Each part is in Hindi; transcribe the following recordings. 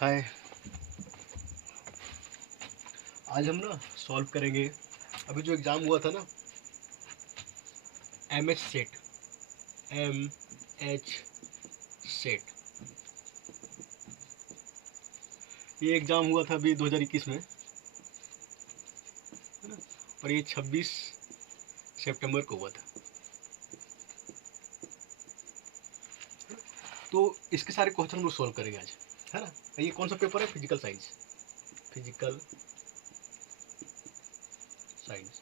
हाय। आज हम ना सॉल्व करेंगे अभी जो एग्ज़ाम हुआ था ना, M H SET. M H SET ये एग्ज़ाम हुआ था अभी 2021 में, है ना। और ये 26 सितंबर को हुआ था। तो इसके सारे क्वेश्चन हम लोग सॉल्व करेंगे आज, है ना। ये कौन सा पेपर है? Physical science. Physical science.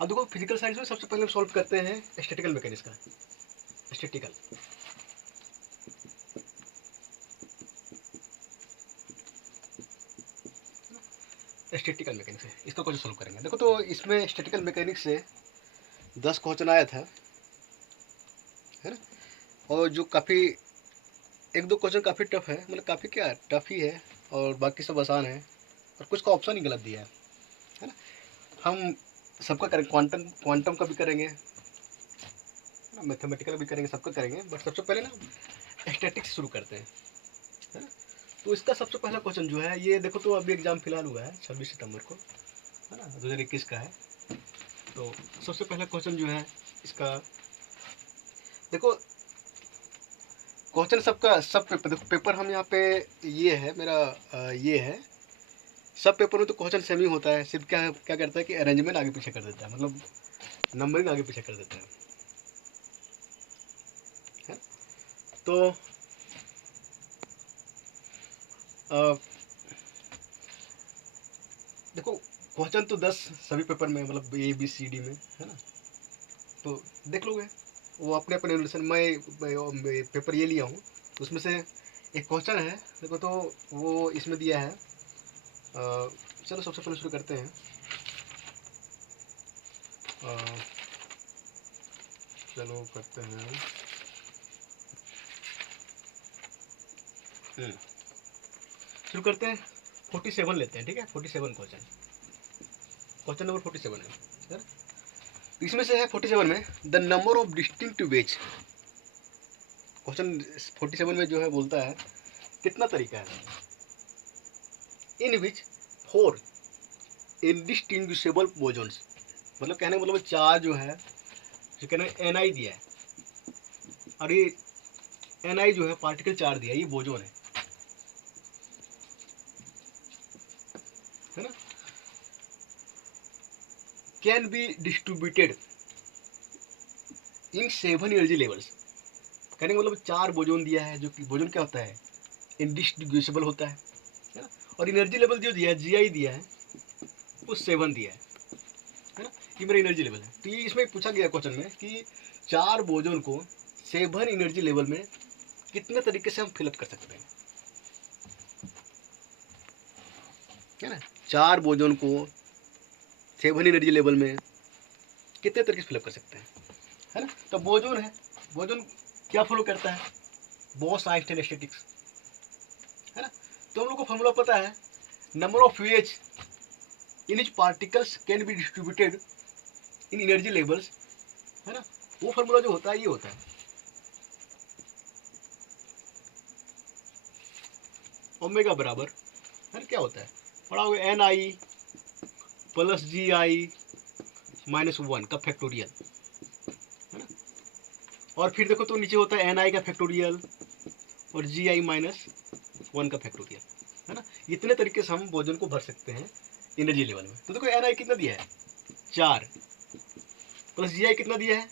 अब देखो, फिजिकल साइंस में सबसे पहले हम सॉल्व करते हैं स्टैटिकल मैकेनिक्स का। स्टैटिकल स्टैटिकल मैकेनिक्स है, इसका क्वेश्चन सॉल्व करेंगे। देखो, तो इसमें स्टैटिकल मैकेनिक्स से 10 क्वेश्चन आया था, है ना। और जो काफ़ी एक दो क्वेश्चन काफ़ी टफ है, मतलब काफ़ी क्या टफ ही है, और बाकी सब आसान है। और कुछ का ऑप्शन ही गलत दिया है ना। हम सबका करेंगे, क्वांटम क्वांटम का भी करेंगे, मैथमेटिकल भी करेंगे, सबका करेंगे। बट सबसे पहले ना स्टैटिक्स शुरू करते हैं, है ना। तो इसका सबसे पहला क्वेश्चन जो है, ये देखो, तो अभी एग्जाम फिलहाल हुआ है 26 सितंबर को, है ना, 2021 का है। तो सबसे पहला क्वेश्चन जो है इसका, देखो, क्वेश्चन सबका सब पेपर, देखो पेपर हम यहाँ पे, ये है मेरा, ये है सब पेपर में। तो क्वेश्चन सेम ही होता है, सिर्फ क्या क्या करता है कि अरेंजमेंट आगे पीछे कर देता है, मतलब नंबरिंग आगे पीछे कर देता है। तो आ, देखो, क्वेश्चन तो 10 सभी पेपर में, मतलब ABCD में, है ना। तो देख लोगे, वो अपने अपने रिलेशन। मैं पेपर ये लिया हूँ, तो उसमें से एक क्वेश्चन है, देखो, तो वो इसमें दिया है। चलो सबसे पहले शुरू करते हैं। चलो करते हैं। शुरू करते हैं। 47 लेते हैं, ठीक है। 47 क्वेश्चन, क्वेश्चन नंबर 47 है। इसमें से है 47 में, the number of distinct ways. Question 47 में जो है बोलता है कितना तरीका है, इन विच 4 इनडिस्टिंग्विशेबल बोजोन्स। मतलब कहने का मतलब चार जो है, जो कहने NI दिया है, और ये NI जो है पार्टिकल चार दिया है, ये बोजोन है ना। Can be distributed in 7 energy levels. कहने का मतलब चार बोजोन दिया है, जो कि बोजोन क्या होता है, इनडिस्टिंग्विशेबल होता है ना। और एनर्जी लेवल जो दिया है, GI दिया है, वो 7 दिया है ना। ये मेरा एनर्जी लेवल है। तो ये इसमें पूछा गया क्वेश्चन में कि चार बोजोन को 7 एनर्जी लेवल में कितने तरीके से हम फिलअप कर सकते हैं, है ना। चार बोजोन को 7 एनर्जी लेवल में कितने तरीके से फिलअप कर सकते हैं, है ना। तो बोजोन है, बोजोन क्या फॉलो करता है, बोस-आइंस्टाइन स्टैटिक्स, है ना। तो हम लोग को फॉर्मूला पता है, number of ways in which particles can be distributed in energy levels, है ना। वो फॉर्मूला जो होता है, ये होता है ओमेगा बराबर, है ना, क्या होता है, पढ़ा हुआ NI प्लस GI माइनस 1 का फैक्टोरियल, है ना। और फिर देखो, तो नीचे होता है NI का फैक्टोरियल और GI माइनस 1 का फैक्टोरियल, है ना। इतने तरीके से हम बोजन को भर सकते हैं एनर्जी लेवल में। तो देखो, NI कितना दिया है, 4, प्लस GI कितना दिया है,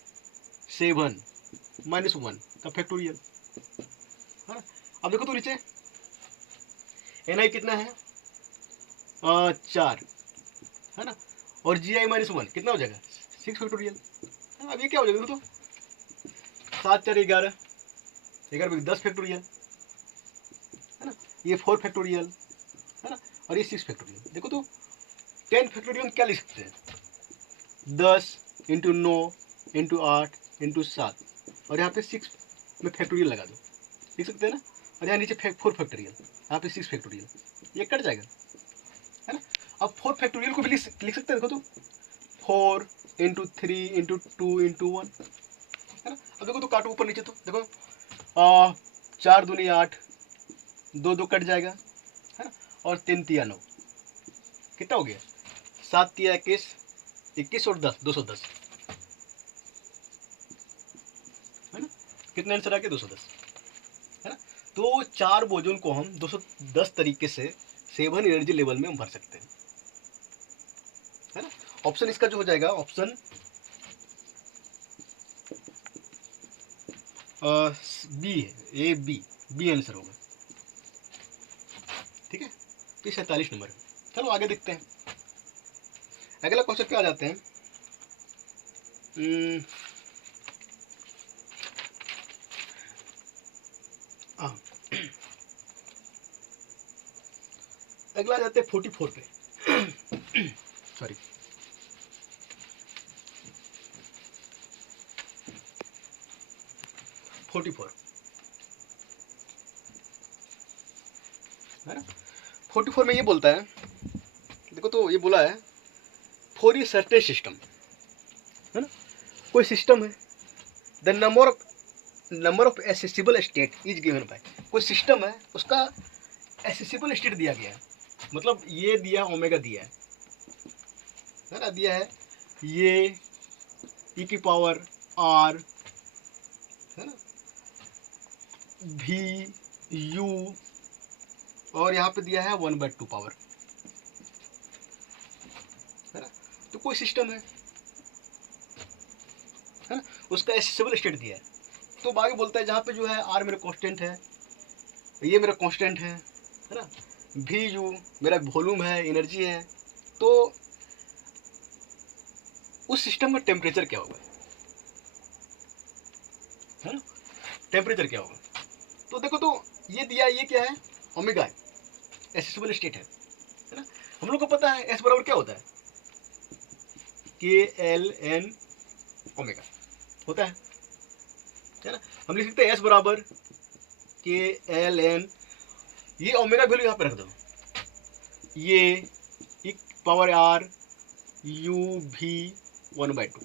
7 माइनस 1 का फैक्टोरियल, है ना। अब देखो तो नीचे NI कितना है, 4, है ना। और GI माइनस 1 कितना हो जाएगा, 6 फैक्टोरियल। अब ये क्या हो जाएगा, देखो तो 7 4 11, 11 10 फैक्टोरियल, है ना। ये 4 फैक्टोरियल, है ना। और ये 6 फैक्टोरियल। देखो तो 10 फैक्टोरियल क्या लिख सकते हैं, 10 इंटू 9 इंटू 8 इंटू 7, और यहाँ पे 6 में फैक्टोरियल लगा दो, लिख सकते हैं ना। और यहाँ नीचे 4 फैक्टोरियल, यहाँ पे 6 फैक्टोरियल, ये कट जाएगा, है ना। अब 4 फैक्टोरियल को भी लिख सकते हैं, देखो तो 4 इंटू 3 इंटू 2 इंटू 1, है ना। अब देखो तो काटो ऊपर नीचे, तो देखो 4 दूनी 8, 2 2 कट जाएगा, है ना, और 3 तिया 9, कितना हो गया, 7 तिया 21, 21 और 10, 210, है ना, कितने आंसर आ गए, 210, है ना। तो 4 बोजोन को हम 210 तरीके से 7 एनर्जी लेवल में हम भर सकते हैं, है ना। ऑप्शन इसका जो हो जाएगा, ऑप्शन बी है, ए बी आंसर होगा, ठीक है। तो 47 नंबर है। चलो आगे देखते हैं, अगला क्वेश्चन पे आ जाते हैं। अगला आ जाते हैं 44 पे सॉरी, है ना। 44 में ये बोलता है, देखो तो ये बोला है फॉर ए सर्टेन सिस्टम, है ना, कोई सिस्टम है, the number of accessible state is given by, कोई सिस्टम है, उसका एसेसिबल स्टेट दिया गया है, मतलब ये दिया ओमेगा दिया है ना, दिया है ये ई की पावर आर, है ना, भी यू, और यहाँ पे दिया है 1/2 पावर, है ना। तो कोई सिस्टम है ना, उसका एसेसिबल स्टेट दिया है, तो आगे बोलता है जहाँ पे जो है आर मेरा कांस्टेंट है, ये मेरा कांस्टेंट है ना, भी यू मेरा वॉल्यूम है, एनर्जी है, तो उस सिस्टम का टेम्परेचर क्या होगा, है ना, टेम्परेचर क्या होगा। तो देखो तो ये दिया, ये क्या है, ओमेगा है, एसेसिबल स्टेट है ना। हम लोग को पता है एस बराबर क्या होता है, KLN ओमेगा होता है ना। हम लिख सकते हैं एस बराबर KLN, ये ओमेगा वैल्यू यहाँ पे रख दो, ये एक पावर आर यू भी 1/2,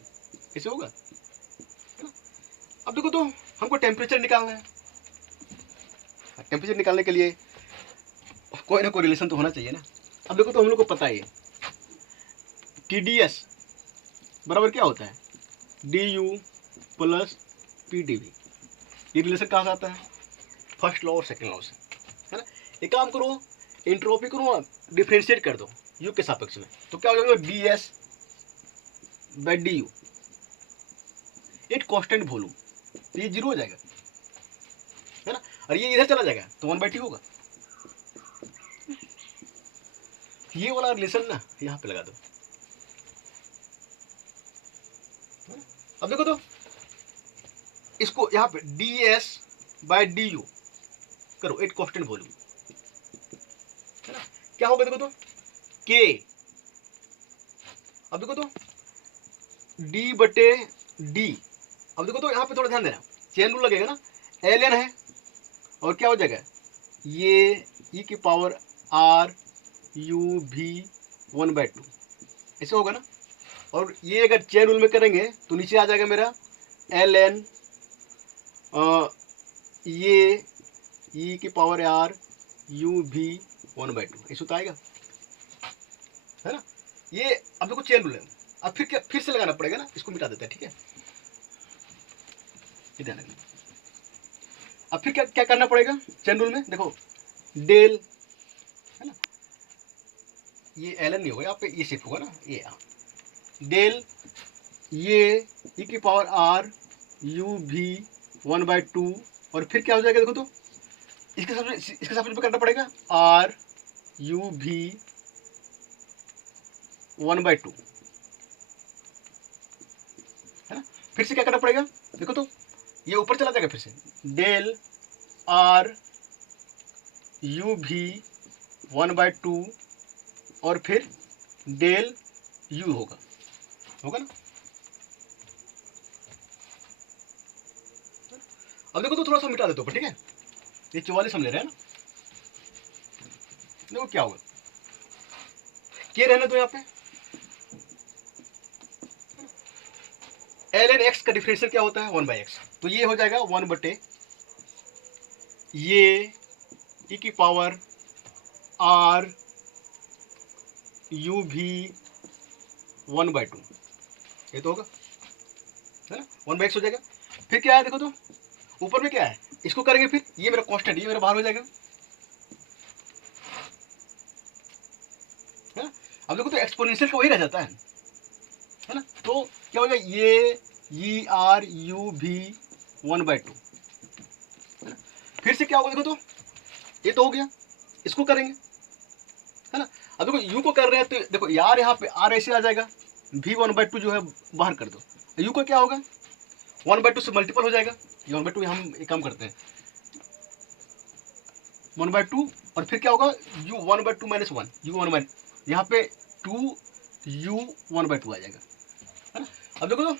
ऐसे होगा, है ना। अब देखो तो हमको टेम्परेचर निकालना है, टेम्परेचर निकालने के लिए कोई ना कोई रिलेशन तो होना चाहिए ना। अब देखो तो हम लोग को पता है TDS बराबर क्या होता है, DU प्लस PdV, ये रिलेशन कहाँ से आता है, फर्स्ट लॉ और सेकंड लॉ से, है ना। एक काम करो, एंट्रोपी को डिफरेंशिएट कर दो यू के सापेक्ष में, तो क्या हो जाएगा, DS बाई DU, एक कांस्टेंट वॉल्यूम, तो ये 0 हो जाएगा, है ना, और ये इधर चला जाएगा तो 1/2 होगा। ये वाला रिलेशन ना यहाँ पे लगा दो, अब देखो तो इसको यहाँ पे DS बाय DU करो, एक कांस्टेंट वॉल्यूम, है ना, क्या होगा देखो तो K, अब देखो तो D/D, अब देखो तो यहाँ पे थोड़ा ध्यान देना, चेन रूल लगेगा ना, ln है और क्या हो जाएगा, ये e की पावर r u v 1/2, ऐसे होगा ना। और ये अगर चेन रूल में करेंगे तो नीचे आ जाएगा मेरा ln ये e की पावर r u v 1/2, ऐसे तो आएगा, है ना। ये अब देखो चेन रूल है, अब फिर से लगाना पड़ेगा ना, इसको मिटा देते हैं, ठीक है, ध्यान रखना। अब फिर क्या करना पड़ेगा चेन रूल में, देखो डेल, है ना, ये ln नहीं होगा, यहाँ पे ये शिफ्ट होगा ना, ये डेल ये e की पावर r u v 1/2, और फिर क्या हो जाएगा देखो तो इसके साथ पे करना पड़ेगा r u v 1/2, है ना। फिर से क्या करना पड़ेगा देखो तो, ये ऊपर चला जाएगा, फिर से डेल r u v 1/2 और फिर डेल u होगा ना। अब देखो तो थोड़ा सा मिटा देते हो, ठीक है, ये 44 हम ले रहे हैं ना, देखो क्या होगा, क्या रहने दो यहाँ पे, ln x का डिफरेंशियल क्या होता है 1/x, तो ये हो जाएगा 1/, ये e की पावर r u v 1/2, ये तो होगा, है ना, 1/x हो जाएगा। फिर क्या है देखो तो ऊपर में क्या है, इसको करेंगे फिर ये मेरा कांस्टेंट, ये मेरा बाहर हो जाएगा, है ना। अब देखो तो एक्सपोनेंशियल का वही रह जाता है ना। तो क्या हो जाएगा, ये ई आर यू भी 1/2, है ना। फिर से क्या होगा देखो तो ये तो हो गया, इसको करेंगे, है ना। अब देखो यू को कर रहे हैं तो देखो यार यहाँ पे आर ऐसे आ जाएगा, भी 1/2 जो है बाहर कर दो, यू का क्या होगा 1/2 से मल्टीपल हो जाएगा, ये 1/2 हम एक काम करते हैं 1/2, और फिर क्या होगा u 1/2 माइनस 1, u 1 यहाँ पे 2 u 1/2 आ जाएगा, है ना। अब देखो तो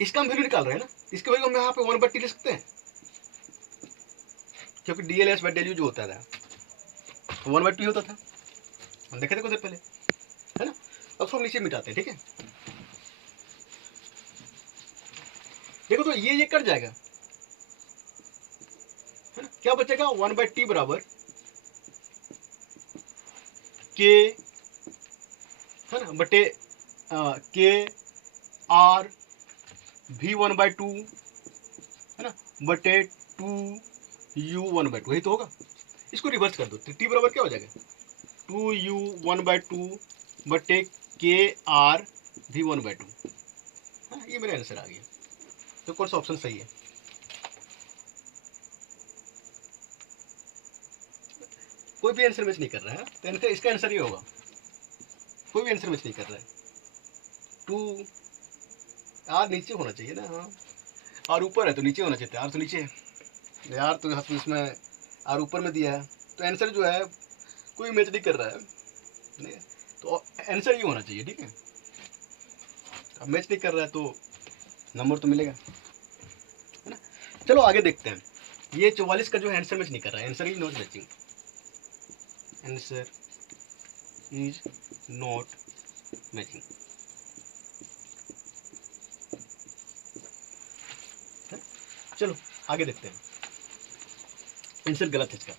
इसका हम वैल्यू निकाल रहे हैं ना, इसके वैल्यू हम यहाँ पे 1/t ले सकते हैं, क्योंकि dls बाई del u जो होता था 1/2 होता था, हम देखे थे कुछ देर पहले, है ना। अब हम नीचे मिटाते हैं, ठीक है। देखो तो ये कट जाएगा, है ना। क्या बचेगा 1/t बराबर के, है ना, बटे के आर भी 1/2, है ना, बटे 2 u 1/2, यही तो होगा। इसको रिवर्स कर दो तो t बराबर क्या हो जाएगा 2 u 1/2 बटे के आर भी 1/2, है ना। ये मेरा आंसर आ गया। तो कौन सा ऑप्शन सही है, कोई भी आंसर मैच नहीं कर रहा है, तो आंसर इसका आंसर ये होगा, कोई भी आंसर मैच नहीं कर रहा है। 2 आर नीचे होना चाहिए ना, हाँ आर ऊपर है तो नीचे होना चाहिए, आर तो नीचे है यार, तो इसमें आर ऊपर में दिया है, तो आंसर जो है कोई मैच नहीं कर रहा है, नहीं, तो आंसर ये होना चाहिए, ठीक है। अब मैच नहीं कर रहा है तो नंबर तो मिलेगा, है ना। चलो आगे देखते हैं, ये 44 का जो है आंसर मैच नहीं कर रहा है, answer is not matching, answer is not matching. चलो आगे देखते हैं, आंसर गलत है इसका।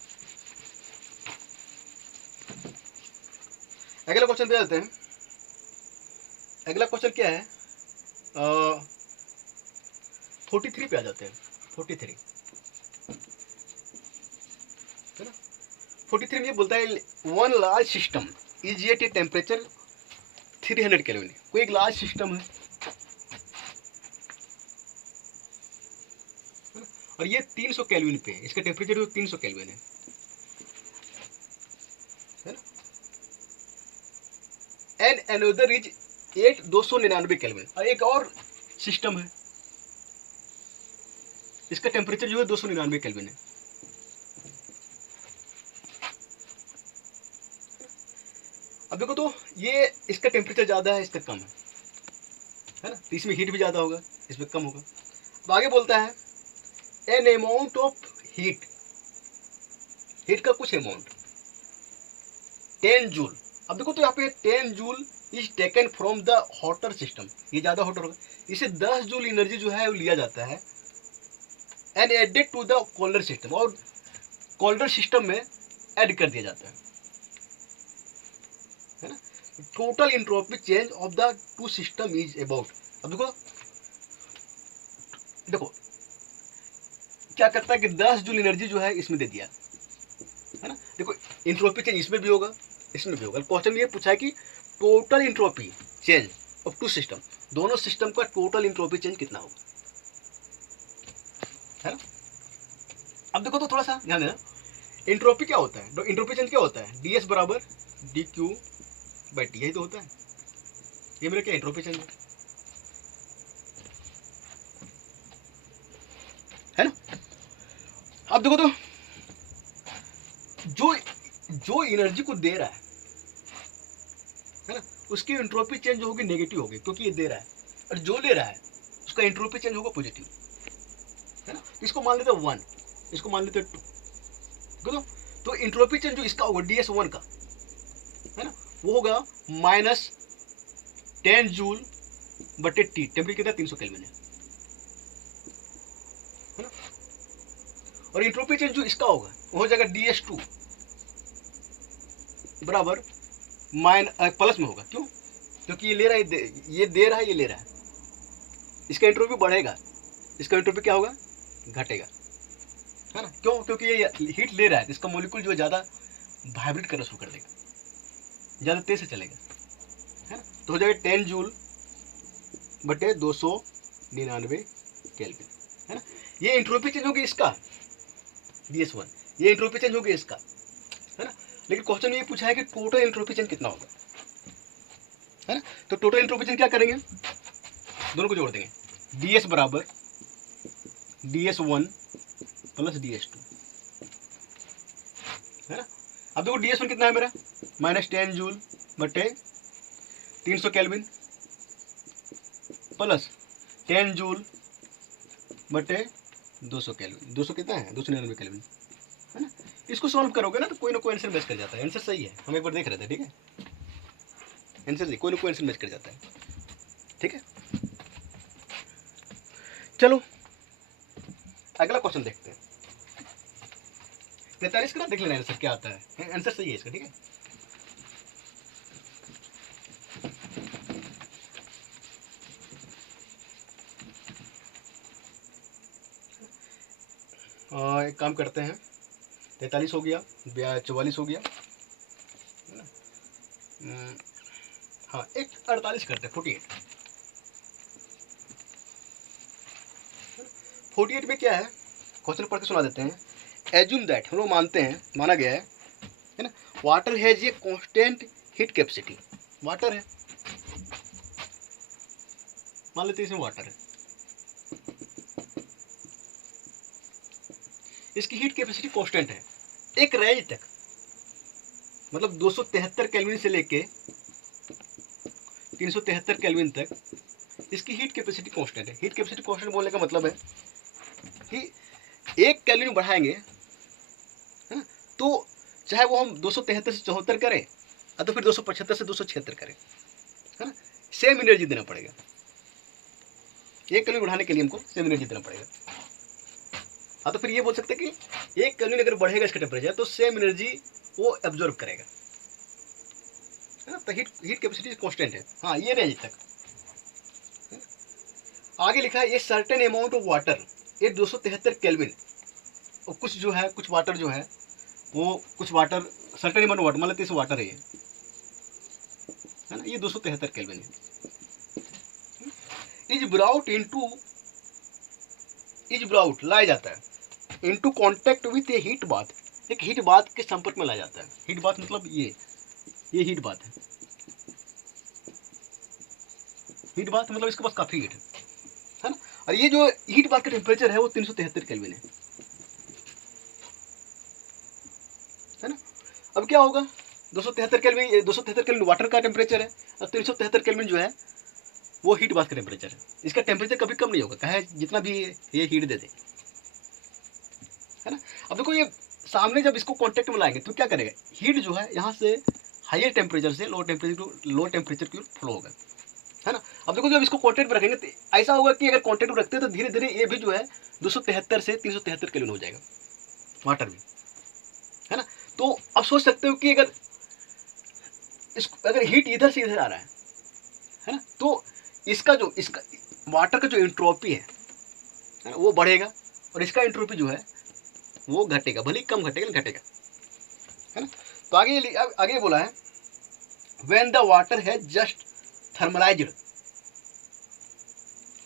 अगला क्वेश्चन पे जाते हैं। अगला क्वेश्चन क्या है 43 पे आ जाते हैं। 43, है ना। 43 में ये बोलता है one large system is at a temperature 300 kelvin. कोई एक लार्ज सिस्टम है, और ये 300 केल्विन पे, इसका टेम्परेचर 300 केल्विन है ना। एंड अनदर इज 299 केल्विन, और एक और सिस्टम है, इसका टेम्परेचर जो है 299 केल्विन है। अब देखो तो ये इसका टेम्परेचर ज्यादा है, इसका कम है ना, तो इसमें हीट भी ज्यादा होगा, इसमें कम होगा। अब आगे बोलता है an amount of heat, heat का कुछ अमाउंट 10 जूल। अब देखो तो यहाँ पे 10 joule is taken from the hotter system, ये ज्यादा हॉटर होगा, इसे 10 जूल एनर्जी जो है वो लिया जाता है and added to the colder system, और कोल्डर सिस्टम में ऐड कर दिया जाता है ना। Total entropy change of the two system is about. अब देखो देखो क्या करता है कि 10 जूल एनर्जी जो है इसमें दे दिया, है ना। देखो इंट्रोपी चेंज इसमें भी होगा, इसमें भी होगा। क्वेश्चन ये पूछा है कि total entropy change of two system, दोनों सिस्टम का टोटल इंट्रोपी चेंज कितना होगा, है ना। अब देखो तो थोड़ा सा ध्यान देना, इंट्रोपी क्या होता है, इंट्रोपी चेंज क्या होता है, ds बराबर dq बाई टी, यही तो होता है। ये मेरा क्या इंट्रोपी चेंज है ना। अब देखो तो जो एनर्जी को दे रहा है ना, उसकी एंट्रोपी चेंज होगी नेगेटिव होगी, क्योंकि ये दे रहा है, और जो ले रहा है उसका एंट्रोपी चेंज होगा पॉजिटिव, है ना। इसको मान लेते 1, इसको मान लेते 2, तो एंट्रोपी चेंज जो इसका होगा ds1 का, है ना, वो होगा -10 जूल बटे टी, टेम्परेचर कितना 300 केल्विन है ना। और एंट्रोपी चेंज जो इसका होगा वो हो जाएगा DS2 बराबर प्लस में होगा। क्यों? क्योंकि ये ले रहा है, ये दे रहा है, ये ले रहा है, इसका एंट्रोपी बढ़ेगा, इसका एंट्रोपी क्या होगा? घटेगा, है ना। क्यों? क्योंकि ये हीट ले रहा है, इसका मॉलिक्यूल जो है ज़्यादा वाइब्रेट करना शुरू कर देगा, ज़्यादा तेज से चलेगा, है ना। तो हो जाएगा 10 जूल बटे 299 केल्विन, है ना। ये एंट्रोपी चेंज होगी इसका DS1, ये एंट्रोपी चेंज होगी इसका, है ना। लेकिन क्वेश्चन ये पूछा है कि टोटल एंट्रोपी चेंज कितना होगा, है ना। तो टोटल एंट्रोपी चेंज क्या करेंगे? दोनों को जोड़ देंगे, DS बराबर DS1 प्लस DS2, है ना। अब देखो DS1 कितना है मेरा? -10 जूल बटे 300 केल्विन प्लस 10 जूल बटे 200 केल्विन। 200 कितना है? 299 केल्विन, है ना। इसको सॉल्व करोगे ना तो कोई ना कोई आंसर मैच कर जाता है। आंसर सही है, हम एक बार देख रहे थे, ठीक है। आंसर सही, कोई ना कोई आंसर मैच कर जाता है, ठीक है। चलो अगला क्वेश्चन देखते हैं। 43 का देख लेना आंसर क्या आता है। आंसर सही है इसका, ठीक है। एक काम करते हैं, 43 हो गया, 44 हो गया, है ना। हाँ, एक 48 करते हैं, 48। 48 में क्या है, क्वेश्चन पढ़ के सुना देते हैं। एज्यूम दैट, हम लोग मानते हैं, माना गया है ना, water has a constant heat capacity. Water है, मान लेते हैं इसमें वाटर है, इसकी हीट कैपेसिटी कांस्टेंट है एक रेंज तक, मतलब 273 केल्विन से लेके 373 केल्विन तक इसकी हीट कैपेसिटी कांस्टेंट है। हीट कैपेसिटी कांस्टेंट बोलने का मतलब है कि 1 केल्विन बढ़ाएंगे, है ना, तो चाहे वो हम 273 से 74 करें या तो फिर 275 से 276 करें, है ना, सेम एनर्जी देना पड़ेगा। 1 केल्विन बढ़ाने के लिए हमको सेम एनर्जी देना पड़ेगा। हाँ, तो फिर ये बोल सकते हैं कि 1 केल्विन अगर बढ़ेगा इसका टेम्परेचर तो सेम एनर्जी वो एब्जॉर्ब करेगा, है ना। तो हीट कैपेसिटी कांस्टेंट है, हाँ, ये रेंज तक। आगे लिखा है ये सर्टेन अमाउंट ऑफ वाटर, ये 273 केल्विन, और कुछ जो है, कुछ वाटर जो है वो, कुछ वाटर, सर्टेन अमाउंट वाटर, मान लेते हैं वाटर है ये, है ना, ये 273 केल्विन है। इज ब्राउट लाया जाता है into contact with A heat bath, एक हीट बाथ के संपर्क में लाया जाता है। हीट बाथ मतलब ये हीट बाथ मतलब इसके पास काफी हीट है ना। और ये जो हीट बाथ का टेम्परेचर है वो 373 केल्विन है ना। अब क्या होगा, 273 केल्विन वाटर का टेम्परेचर है और 373 केल्विन जो है वो हीट बाथ का टेम्परेचर है। इसका टेम्परेचर कभी कम नहीं होगा, चाहे जितना भी ये हीट दे दे, है ना। अब देखो ये सामने जब इसको कांटेक्ट में लाएंगे तो क्या करेगा, हीट जो है यहाँ से हायर टेम्परेचर से लो टेम्परेचर की फ्लो होगा, है ना। अब देखो जब इसको कांटेक्ट में रखेंगे तो ऐसा होगा कि अगर कांटेक्ट में रखते हैं तो धीरे धीरे ये भी जो है 273 से 373 केल्विन हो जाएगा वाटर भी, है ना। तो अब सोच सकते हो कि अगर हीट इधर से इधर आ रहा है ना, तो इसका वाटर का जो एंट्रोपी है ना, वो बढ़ेगा और इसका एंट्रोपी जो है वो घटेगा, भले कम घटेगा लेकिन घटेगा, है ना। तो आगे बोला है व्हेन द वाटर है जस्ट थर्मलाइज्ड,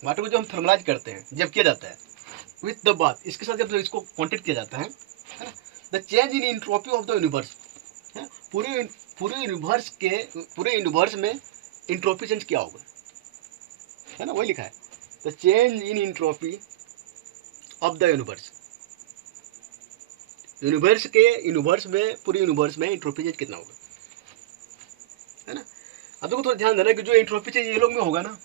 वाटर को जो हम थर्मलाइज करते हैं, जब किया जाता है विथ द बाथ, इसके साथ जब इसको कांटेक्ट किया जाता है ना, the change in entropy of the universe, पूरे यूनिवर्स में एंट्रोपी चेंज क्या होगा, है ना, वही लिखा है the change in entropy of the universe. पूरे यूनिवर्स में एंट्रोपी चेंज कितना होगा, है ना। अब देखो थोड़ा ध्यान देना कि जो एंट्रोपी चेंज ये लोग में होगा ना,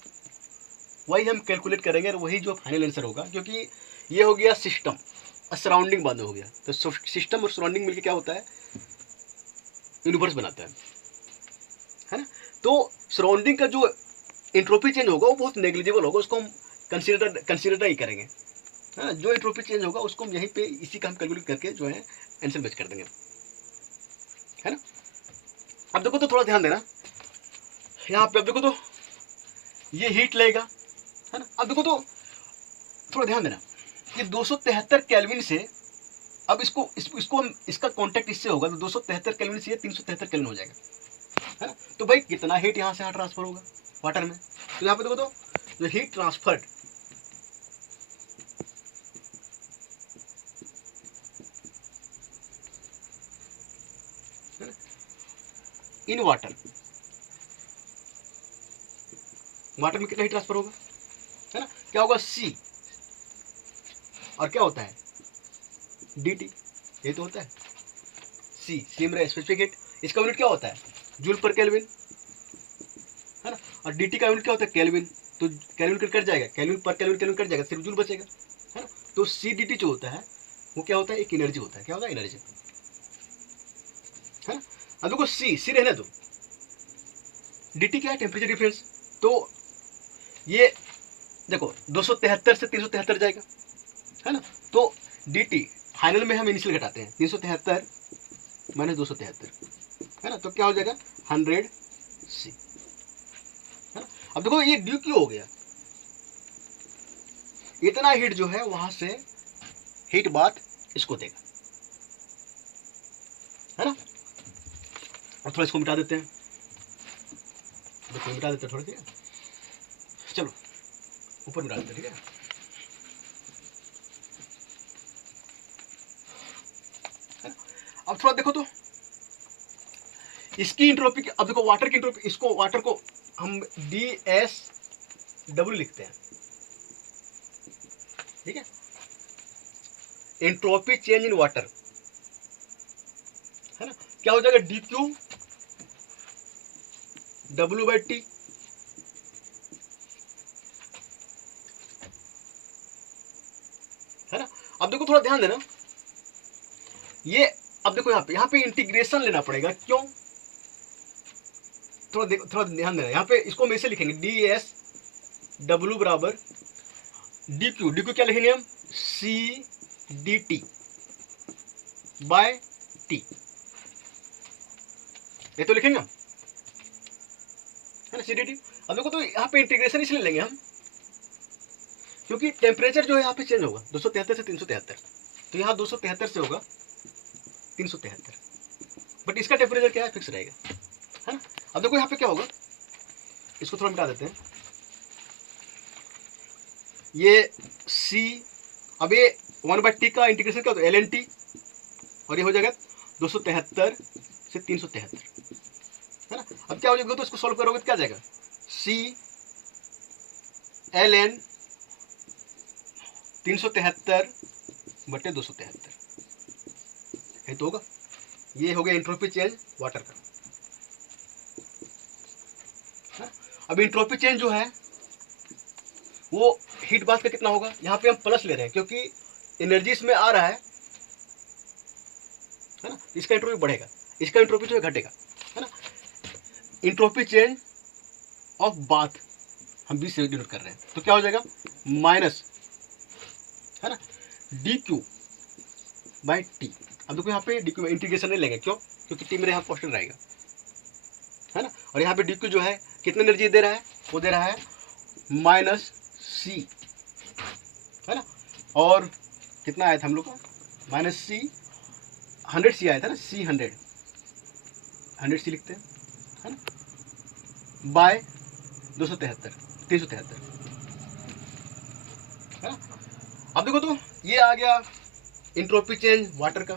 वही हम कैलकुलेट करेंगे और वही जो फाइनल आंसर होगा, क्योंकि ये हो गया सिस्टम और सराउंडिंग बाद में हो गया। तो सिस्टम और सराउंडिंग मिलकर क्या होता है, यूनिवर्स बनाता है ना। तो सराउंडिंग का जो एंट्रोपी चेंज होगा वो बहुत नेग्लिजिबल होगा, उसको हम कंसीडर ही करेंगे, है ना। जो एंट्रोपी चेंज होगा उसको हम यहीं पे इसी का हम कैलकुलेट करके जो है आंसर मैच कर देंगे, है ना। अब देखो तो थोड़ा ध्यान देना, यहाँ पे अब देखो तो ये हीट लेगा, है ना। अब देखो तो थोड़ा ध्यान देना, ये 273 केल्विन से, अब इसको हम इसका कांटेक्ट इससे होगा तो 273 केल्विन से ये 373 केल्विन हो जाएगा, है ना। तो भाई कितना हीट यहाँ से यहाँ ट्रांसफर होगा वाटर में, तो यहाँ पे देखो तो जो heat transferred in water, water में कितना हीट ट्रांसफर होगा, है ना। क्या होगा C, और क्या होता है dt, ये तो होता है C मेरा स्पेसिफिक हीट, इसका यूनिट क्या होता है जूल पर केल्विन, है ना। और dt का यूनिट क्या होता है केल्विन, तो केल्विन कट जाएगा, केल्विन पर केल्विन कट जाएगा, सिर्फ जूल बचेगा, है ना। तो C dt जो होता है वो क्या होता है, एक एनर्जी होता है, क्या होता है एनर्जी, है ना। अब देखो C रहने दो, dt क्या है टेम्परेचर डिफरेंस, तो ये देखो 273 से 373 जाएगा, है ना। तो dt फाइनल में हम इनिशियल घटाते हैं 373 माइनस 273, है ना, तो क्या हो जाएगा 100C, है ना। अब देखो ये ड्यू क्यों हो गया, इतना हीट जो है वहां से हीट बात इसको देगा, है ना। और थोड़ा इसको मिटा देते हैं, देखो मिटा देते हैं थोड़ा, ठीक है, चलो ऊपर मिटा देते हैं, ठीक है। अब थोड़ा देखो तो इसकी इंट्रोपी, अब देखो वाटर की इंट्रोपी, इसको वाटर को हम DSW लिखते हैं, ठीक है, एंट्रोपी चेंज इन वाटर, है ना। क्या हो जाएगा DQ W/T, है ना। अब देखो थोड़ा ध्यान देना, ये अब देखो यहाँ पे इंटीग्रेशन लेना पड़ेगा, क्यों, थोड़ा देखो, थोड़ा ध्यान देना, यहाँ पे इसको हम ऐसे लिखेंगे DSW बराबर DQ क्या लिखेंगे हम CDT बाय T, ये तो लिखेंगे हम, है ना CDT। अब देखो तो यहाँ पे इंटीग्रेशन इसलिए लेंगे हम क्योंकि टेम्परेचर जो है यहाँ पे चेंज होगा 273 से 373, तो यहाँ 273 से होगा 373, बट इसका टेम्परेचर क्या है फिक्स रहेगा, है ना। अब देखो यहाँ पे क्या होगा, इसको थोड़ा मिटा देते हैं, ये C, अब ये 1/T का इंटीग्रेशन क्या होता है ln T, और ये हो जाएगा 273 से 373, है ना। अब क्या हो जाएगा, तो इसको सॉल्व करोगे तो क्या जाएगा C ln 373/273, ये तो होगा, ये हो गया एंट्रोपी चेंज वाटर का, है? अब एंट्रोपी चेंज जो है वो हीट बात का कितना होगा, यहाँ पे हम प्लस ले रहे हैं क्योंकि एनर्जी इसमें आ रहा है ना, इसका एंट्रोपी बढ़ेगा, इसका एंट्रोपी जो है घटेगा, है ना। एंट्रोपी चेंज ऑफ बाथ हम 20 से डिनोट कर रहे हैं, तो क्या हो जाएगा माइनस, है ना, DQ/T। अब देखो यहाँ पे DQ इंटीग्रेशन नहीं लेंगे, क्यों, क्योंकि T मेरे यहाँ कांस्टेंट रहेगा, है ना। और यहाँ पे DQ जो है कितनी एनर्जी दे रहा है, वो दे रहा है -C, है ना। और कितना आया था हम लोग का -C 100C आया था ना, C 100C लिखते हैं, है ना, बाय 373, है ना। अब देखो तो ये आ गया इंट्रोपी चेंज वाटर का,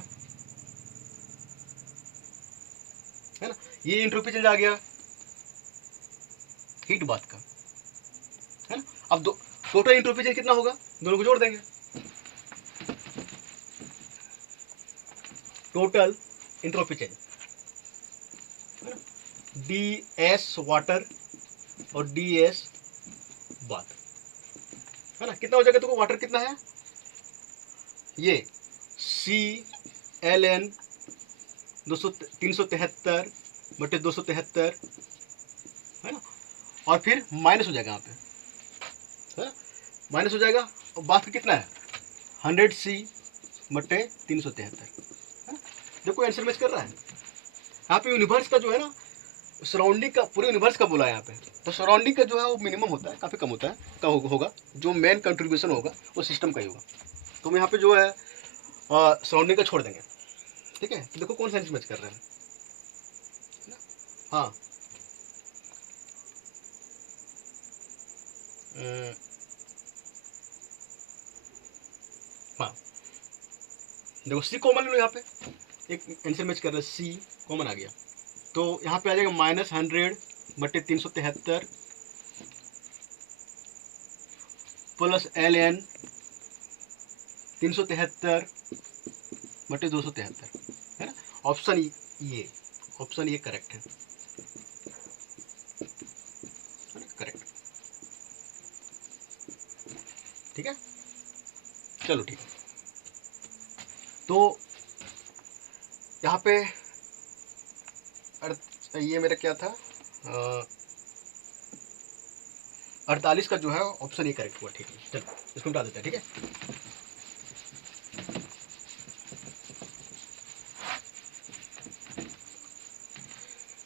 है ना, ये इंट्रोपी चेंज आ गया हीट बाथ का, है ना। अब टोटल इंट्रोपी चेंज कितना होगा, दोनों को जोड़ देंगे, टोटल इंट्रोपी चेंज, है ना, DS वाटर और DS बाथ, है ना, कितना हो जाएगा, तो वाटर कितना है, ये C ln 373/273, है ना, और फिर माइनस हो जाएगा यहाँ पे, है ना, माइनस हो जाएगा, और बात का कितना है 100C बटे 373। देखो आंसर मैच कर रहा है। यहाँ पे यूनिवर्स का जो है ना, सराउंडिंग का, पूरे यूनिवर्स का बोला है यहाँ पे, तो सराउंडिंग का जो है वो मिनिमम होता है, काफ़ी कम होता है, कम होगा। जो मेन कंट्रीब्यूशन होगा वो सिस्टम का ही होगा। तो हम यहाँ पे जो है सराउंडिंग का छोड़ देंगे, ठीक है। तो देखो कौन सा आंसर मैच कर रहा है। हाँ, हाँ, देखो सी कॉमन लो, यहाँ पे एक आंसर मैच कर रहा है, सी कॉमन आ गया। तो यहाँ पे आ जाएगा -100 बटे 373 प्लस ln 373 बटे 273, है ना। ऑप्शन ये करेक्ट है, करेक्ट, ठीक है। चलो ठीक है। तो यहाँ पे ये मेरा क्या था, 48 का जो है ऑप्शन ये करेक्ट हुआ, ठीक है। चलो इसको हटा देते हैं, ठीक है।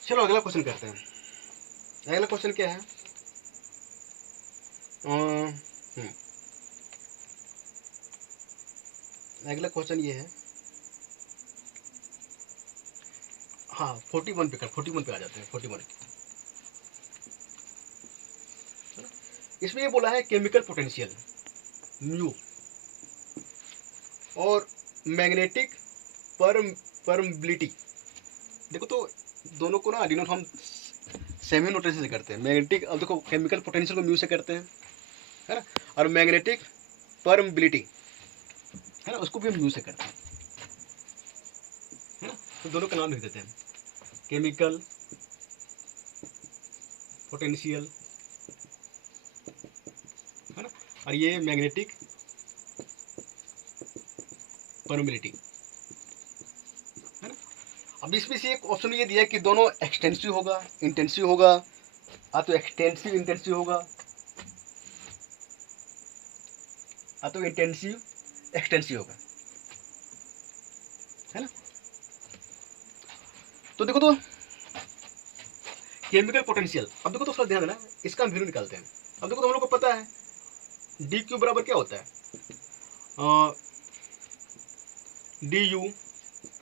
चलो अगला क्वेश्चन करते हैं। अगला क्वेश्चन क्या है, अगला क्वेश्चन ये है, हाँ 41 पे 41 पे आ जाते हैं। 41 इसमें ये बोला है केमिकल पोटेंशियल म्यू और मैग्नेटिक परमिबिलिटी। देखो तो दोनों को ना डिनोट हम सेमी नोटेशन से करते हैं। मैग्नेटिक, अब देखो केमिकल पोटेंशियल को म्यू से करते हैं, है ना, और मैग्नेटिक परमिबिलिटी, है ना, उसको भी हम म्यू से करते हैं, है ना। तो दोनों का नाम लिख देते हैं, केमिकल पोटेंशियल, है ना, और ये मैग्नेटिक परमिबिलिटी, है ना। अब इसमें से एक ऑप्शन ये दिया है कि दोनों एक्सटेंसिव होगा, इंटेंसिव होगा, तो एक्सटेंसिव इंटेंसिव होगा, तो इंटेंसिव एक्सटेंसिव होगा, है ना। तो देखो तो केमिकल पोटेंशियल, अब देखो तो थोड़ा ध्यान देना, इसका हम वैल्यू निकालते हैं। अब देखो तो हम लोग को पता है डी क्यू बराबर क्या होता है, D you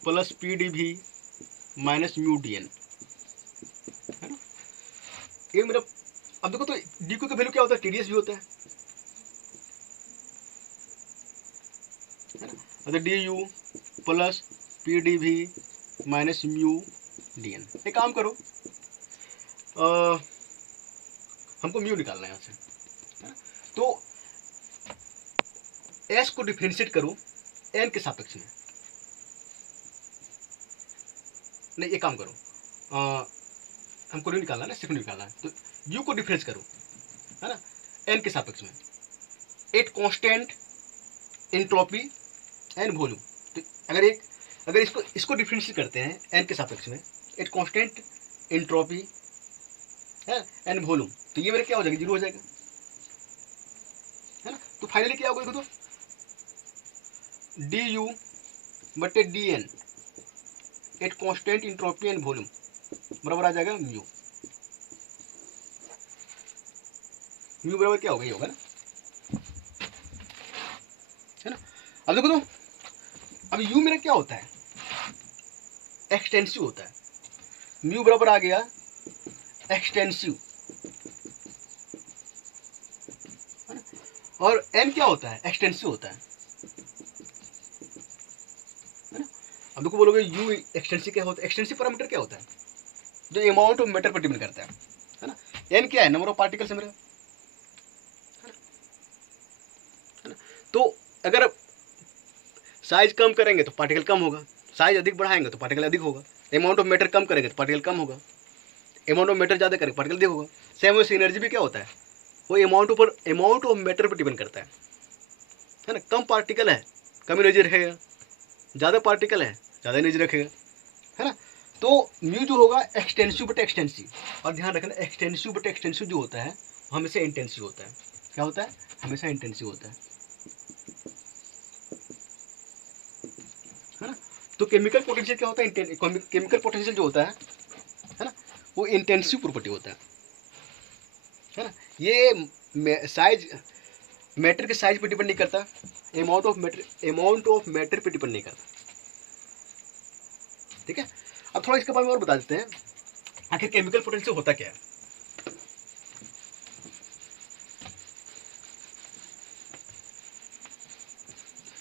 plus P D भी माइनस म्यू डी एन, है ना। ये मेरा, अब देखो तो डी क्यू का वैल्यू क्या होता है, टीडीएस भी होता है ना। D you plus P D भी माइनस म्यू डी एन। एक काम करो, हमको म्यू निकालना है यहाँ से, तो एस को डिफरेंशिएट करो एन के सापेक्ष में। नहीं, एक काम करो, हमको नहीं निकालना है, सिर्फ निकालना है। तो यू को डिफरेंस करो, है ना, एन के सापेक्ष में, at constant entropy and volume. तो अगर इसको डिफरेंशिएट करते हैं एन के सापेक्ष में, एट कांस्टेंट एंट्रोपी है एन वॉल्यूम, तो ये मेरा क्या हो जाएगा, 0 हो जाएगा, है ना। तो फाइनली क्या होगा, देखो तो डी यू बटे d N at constant entropy and volume बराबर आ जाएगा म्यू। म्यू बराबर क्या होगा, ये होगा ना, है ना। अब देखो तो अब यू मेरा क्या होता है, एक्सटेंसिव होता है। म्यू बराबर आ गया एक्सटेंसिव, है ना, और एन क्या होता है, एक्सटेंसिव होता है ना। अब देखो बोलोगे यू एक्सटेंसिव क्या होता है, एक्सटेंसिव पैरामीटर क्या होता है, जो अमाउंट ऑफ मैटर पर डिपेंड करता है ना। एन क्या है, नंबर ऑफ पार्टिकल्स है मेरा, है ना। तो अगर साइज कम करेंगे तो पार्टिकल कम होगा, साइज अधिक बढ़ाएंगे तो पार्टिकल अधिक होगा, अमाउंट ऑफ मैटर कम करेंगे तो पार्टिकल कम होगा, अमाउंट ऑफ मैटर ज़्यादा करेंगे पार्टिकल अधिक होगा। सेम वैसे एनर्जी भी क्या होता है, वो अमाउंट ऑफ मैटर पर डिपेंड करता है ना। कम पार्टिकल है कम एनर्जी रखेगा, ज़्यादा पार्टिकल है ज़्यादा एनर्जी रखेगा, है ना। तो म्यू जो होगा एक्सटेंसिव बटे एक्सटेंसिव, और ध्यान रखना एक्सटेंसिव बटे एक्सटेंसिव जो होता है हमेशा इंटेंसिव होता है। क्या होता है, हमेशा इंटेंसिव होता है। तो केमिकल पोटेंशियल क्या होता है, केमिकल पोटेंशियल जो होता है ना, वो इंटेंसिव प्रॉपर्टी होता है ना। ये साइज मैटर के साइज पे डिपेंड नहीं करता, अमाउंट ऑफ मैटर पे डिपेंड नहीं करता, ठीक है। अब थोड़ा इसके बारे में और बता देते हैं, आखिर केमिकल पोटेंशियल होता क्या है।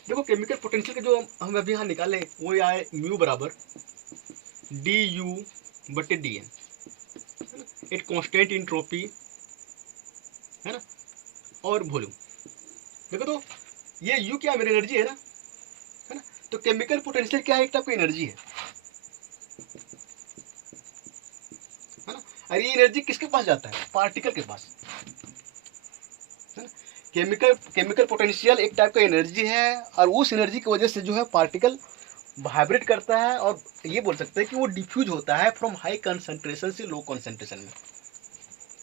देखो केमिकल पोटेंशियल के जो हम अभी यहाँ निकाले वो आए म्यू बराबर डी यू बटे डी एन, एक कांस्टेंट इंट्रोपी है ना, और वॉल्यूम। देखो तो ये यू क्या मेरी एनर्जी है ना, तो केमिकल पोटेंशियल क्या है, एक टाइप की एनर्जी है ना। और ये एनर्जी किसके पास जाता है, पार्टिकल के पास, है ना। केमिकल पोटेंशियल एक टाइप का एनर्जी है, और उस एनर्जी की वजह से जो है पार्टिकल वाइब्रेट करता है, और ये बोल सकते हैं कि वो डिफ्यूज होता है फ्रॉम हाई कंसंट्रेशन से लो कंसंट्रेशन में,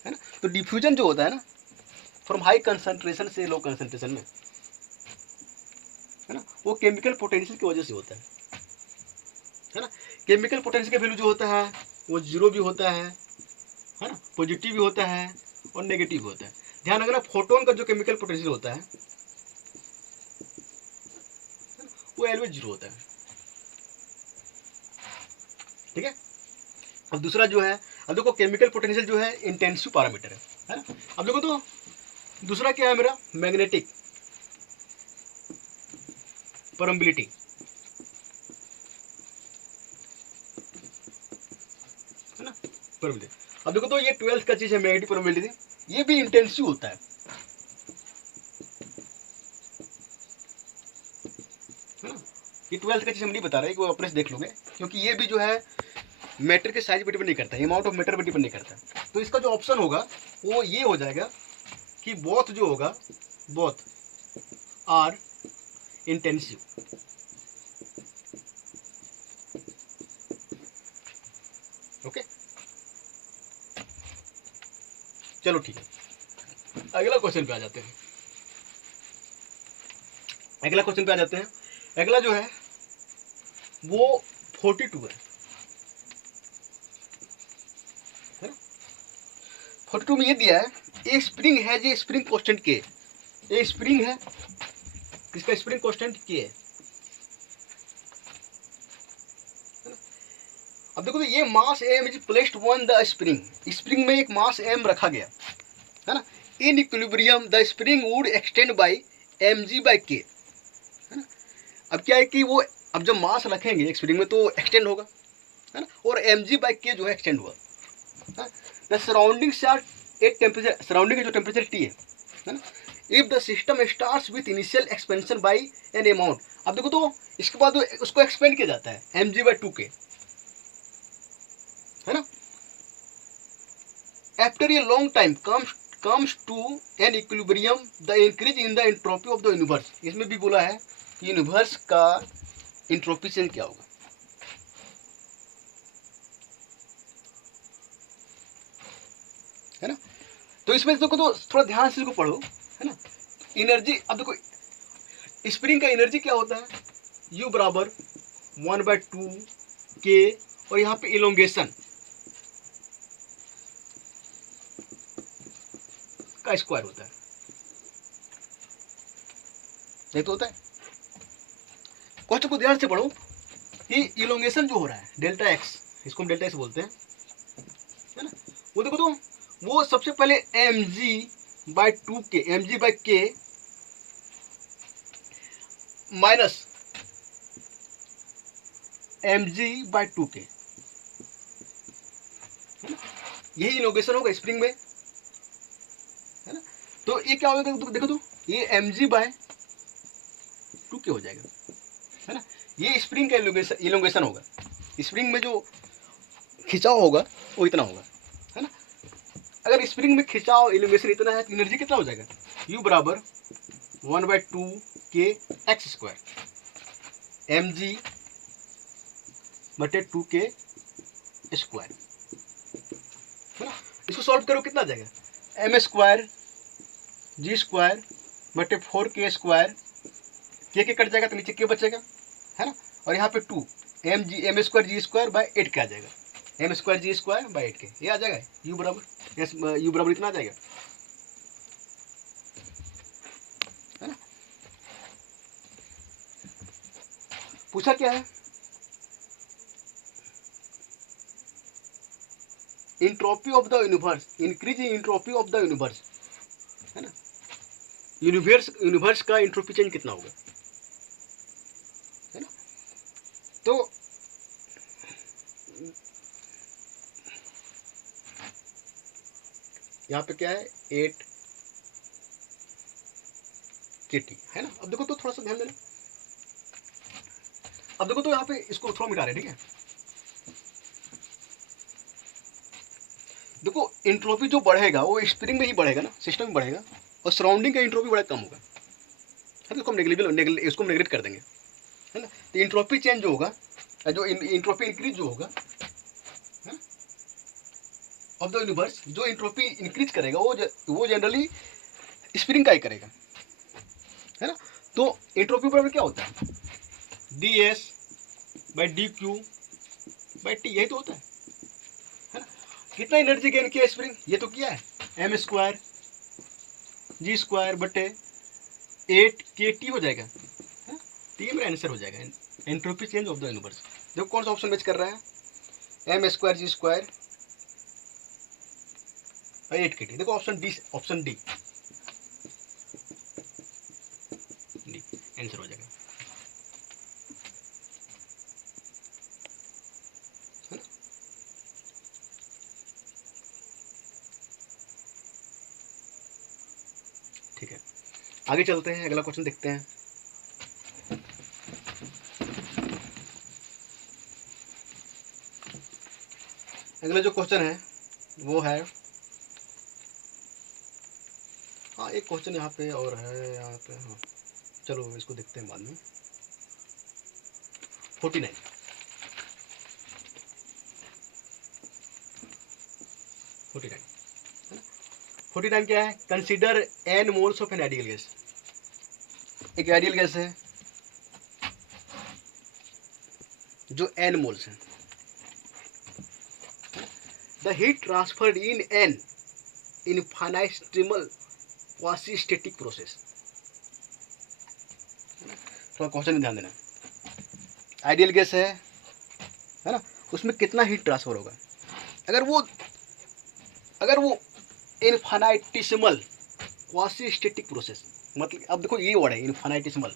है ना। तो डिफ्यूजन जो होता है ना, फ्रॉम हाई कंसंट्रेशन से लो कंसंट्रेशन में, है ना, वो केमिकल पोटेंशियल की वजह से होता है ना। केमिकल पोटेंशियल का वैल्यू जो होता है वो जीरो भी होता है ना, पॉजिटिव भी होता है और नेगेटिव भी होता है। ध्यान रखना, फोटोन का जो केमिकल पोटेंशियल होता है वो ऑलवेज जीरो होता है, ठीक है। अब दूसरा जो है, अब देखो केमिकल पोटेंशियल जो है इंटेंसिव पैरामीटर है ना। अब देखो तो दूसरा क्या है मेरा, मैग्नेटिक परमिबिलिटी, है ना, परमिबिलिटी। अब देखो तो ये 12th का चीज है मैग्नेटिक परमिबिलिटी, ये भी इंटेंसिव होता है ना। ये 12th का चीज हम नहीं बता रहे, वो अपने से देख लोगे, क्योंकि ये भी जो है मैटर के साइज पे डिपेंड नहीं करता, अमाउंट ऑफ मैटर पे डिपेंड नहीं करता। तो इसका जो ऑप्शन होगा वो ये हो जाएगा कि बोथ जो होगा, बोथ आर इंटेंसिव, ओके। चलो ठीक है, अगला क्वेश्चन पे आ जाते हैं। अगला जो है वो 42 है ना। 42 में ये दिया है, ए स्प्रिंग है जी, स्प्रिंग कांस्टेंट के, ए स्प्रिंग है, इसका स्प्रिंग कांस्टेंट के है। अब देखो तो ये mass M is placed on the spring, spring में एक मास एम रखा गया है ना। In equilibrium the spring would extend by mg by K, है ना। अब क्या है कि वो अब जब मास रखेंगे एक स्प्रिंग में तो एक्सटेंड होगा, है ना, और mg बाय के जो है एक्सटेंड हुआ। The surrounding at temperature, surrounding का जो टेम्परेचर T है ना, if the system starts with initial expansion by an amount. अब देखो तो इसके बाद उसको एक्सपेंड किया जाता है mg बाय 2k, है ना। After a long time comes to an equilibrium, the increase in the entropy of the universe। इसमें भी बोला है कि यूनिवर्स का इंट्रोपी चेंज क्या होगा, है ना। तो इसमें देखो तो थोड़ा ध्यान से इसको पढ़ो, है ना। एनर्जी, अब देखो स्प्रिंग का एनर्जी क्या होता है, U बराबर 1/2k, और यहाँ पे इलोंगेशन का स्क्वायर होता है, ये तो होता है। क्वेश्चन को ध्यान से पढ़ो कि इलोंगेशन जो हो रहा है डेल्टा एक्स, इसको हम डेल्टा एक्स बोलते हैं, है ना। वो देखो तो वो सबसे पहले mg by 2k, mg by k minus mg by 2k, यही इलोंगेशन होगा स्प्रिंग में, है ना। तो ये क्या होगा, देखो तो ये mg बाय 2k हो जाएगा, है ना। ये स्प्रिंग का इलोंगेशन होगा, स्प्रिंग में जो खिंचाव होगा वो इतना होगा, है ना। अगर स्प्रिंग में खिंचाव इलोंगेशन इतना है तो एनर्जी कितना हो जाएगा, U बराबर 1/2k एक्स स्क्वायर, mg बटे 2k स्क्वायर, है ना। इसको सॉल्व करो कितना आ जाएगा, m स्क्वायर g स्क्वायर बटे 4k स्क्वायर, के कट जाएगा तो नीचे k बचेगा, है ना, और यहाँ पे 2, m square g square by 8 k आ जाएगा, m square g square by 8 k, ये आ जाएगा यू बराबर, यू बराबर इतना आ जाएगा, है ना। पूछा क्या है, entropy of the universe, increase in entropy of the universe, है ना। यूनिवर्स का इंट्रोपी चेंज कितना होगा, है ना। तो यहाँ पे क्या है 8 KT, है ना। अब देखो तो थोड़ा सा ध्यान देना, अब देखो तो यहाँ पे इसको थोड़ा मिटा रहे हैं, ठीक है। देखो इंट्रोपी जो बढ़ेगा वो स्प्रिंग में ही बढ़ेगा ना, सिस्टम में बढ़ेगा, और सराउंडिंग का इंट्रोपी बड़ा कम होगा, है तो इसको हम नेगलेक्ट कर देंगे, है ना। तो इंट्रोपी चेंज जो होगा, जो इंट्रोपी इंक्रीज जो होगा ऑफ द यूनिवर्स, जो इंट्रोपी इंक्रीज करेगा वो जनरली स्प्रिंग का ही करेगा, है ना। तो इंट्रोपी बराबर क्या होता है, ds by dq by t, यही तो होता है ना। कितना एनर्जी गेन किया स्प्रिंग, ये तो किया है, एम स्क्वायर जी स्क्वायर बटे 8 KT हो जाएगा, तो ये मेरा आंसर हो जाएगा, entropy change of the universe. देखो कौन सा ऑप्शन मैच कर रहा है, m square g square by 8 KT, देखो option D, option D answer हो जाएगा, है ना। ठीक है, आगे चलते हैं, अगला क्वेश्चन देखते हैं। अगला जो क्वेश्चन है वो है, हाँ एक क्वेश्चन यहाँ पे और है, यहाँ पे, हाँ चलो इसको देखते हैं बाद में। 49 क्या है, consider n moles of an ideal gas, एक आइडियल गैस है जो n मोल्स है, the heat transferred in n infinitesimal quasi static process, थोड़ा क्वेश्चन में ध्यान देना, आइडियल गैस है ना, उसमें कितना हीट ट्रांसफर होगा, अगर वो इनफाइनाइटेसिमल क्वासी स्टैटिक प्रोसेस, मतलब अब देखो ये वर्ड है infinitesimal,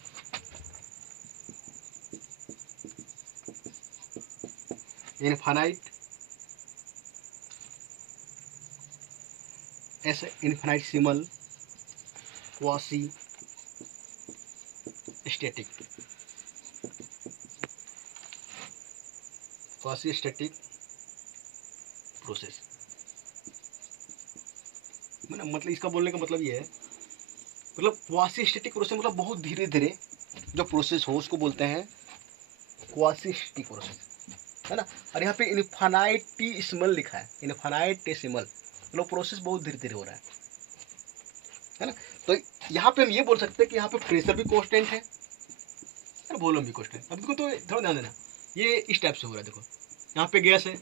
infinitesimal quasi static process, मतलब इसका बोलने का मतलब ये है, मतलब क्वासी स्टैटिक प्रोसेस मतलब बहुत धीरे धीरे जो प्रोसेस हो उसको बोलते हैं क्वासी स्टैटिक प्रोसेस, है ना। और यहाँ पे इनफाइनाइटेसिमल लिखा है, इनफाइनाइटेसिमल मतलब प्रोसेस बहुत धीरे धीरे हो रहा है ना। तो यहाँ पे हम ये बोल सकते हैं कि यहाँ पे प्रेशर भी कांस्टेंट है और वॉल्यूम भी कांस्टेंट। अब देखो तो थोड़ा ध्यान देना, ये इस टाइप से हो रहा है, देखो यहाँ पे गैस है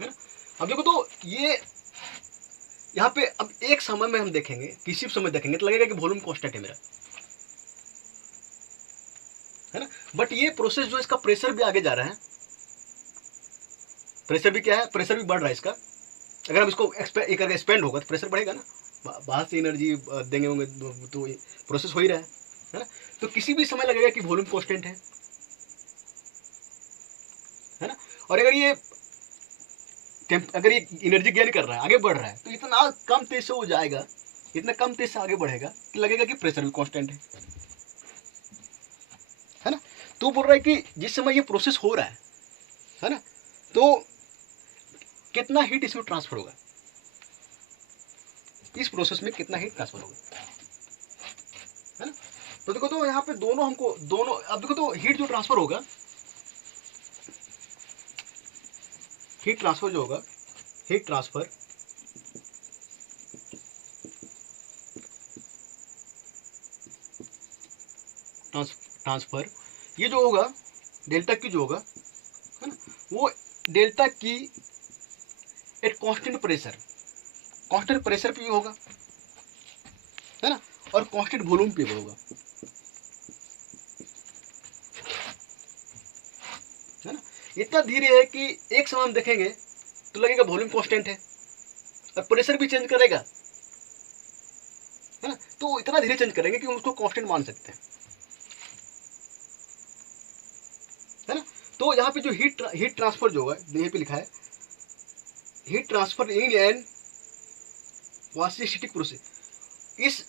ना। अब देखो तो ये यहाँ पे अब एक समय में हम देखेंगे, किसी भी समय देखेंगे तो लगेगा कि वॉल्यूम कांस्टेंट है मेरा, है ना। बट ये प्रोसेस जो इसका प्रेशर भी आगे जा रहा है, प्रेशर भी क्या है, प्रेशर भी बढ़ रहा है इसका, अगर हम इसको एक्सपेंड होगा तो प्रेशर बढ़ेगा ना, बाहर से एनर्जी देंगे होंगे तो प्रोसेस हो ही रहा है ना। तो किसी भी समय लगेगा कि वॉल्यूम कांस्टेंट है ना। और अगर ये एनर्जी गेन कर रहा है, आगे बढ़ रहा है, तो इतना कम तेज से हो जाएगा, इतना कम तेज से आगे बढ़ेगा कि लगेगा कि प्रेशर भी कांस्टेंट है ना। तो बोल रहा है कि जिस समय ये प्रोसेस हो रहा है ना, तो कितना हीट इसमें ट्रांसफर होगा, इस प्रोसेस में कितना हीट ट्रांसफर होगा, है ना। तो देखो तो यहाँ पे दोनों अब देखो तो हीट जो ट्रांसफर होगा, हीट ट्रांसफर जो होगा, हीट ट्रांसफर ट्रांसफर, ये जो होगा डेल्टा क्यू जो होगा, है ना, वो डेल्टा की एट कांस्टेंट प्रेशर पे भी होगा, है ना, और कांस्टेंट वॉल्यूम पे भी होगा, है ना। इतना धीरे है कि एक समय हम देखेंगे तो लगेगा वॉल्यूम कांस्टेंट है और प्रेशर भी चेंज करेगा, है ना, तो इतना धीरे चेंज करेंगे कि हम उसको कांस्टेंट मान सकते हैं, है ना। तो यहाँ पे जो हीट ट्रांसफर जो होगा, यहाँ पे लिखा है heat transfer in an quasi-static process,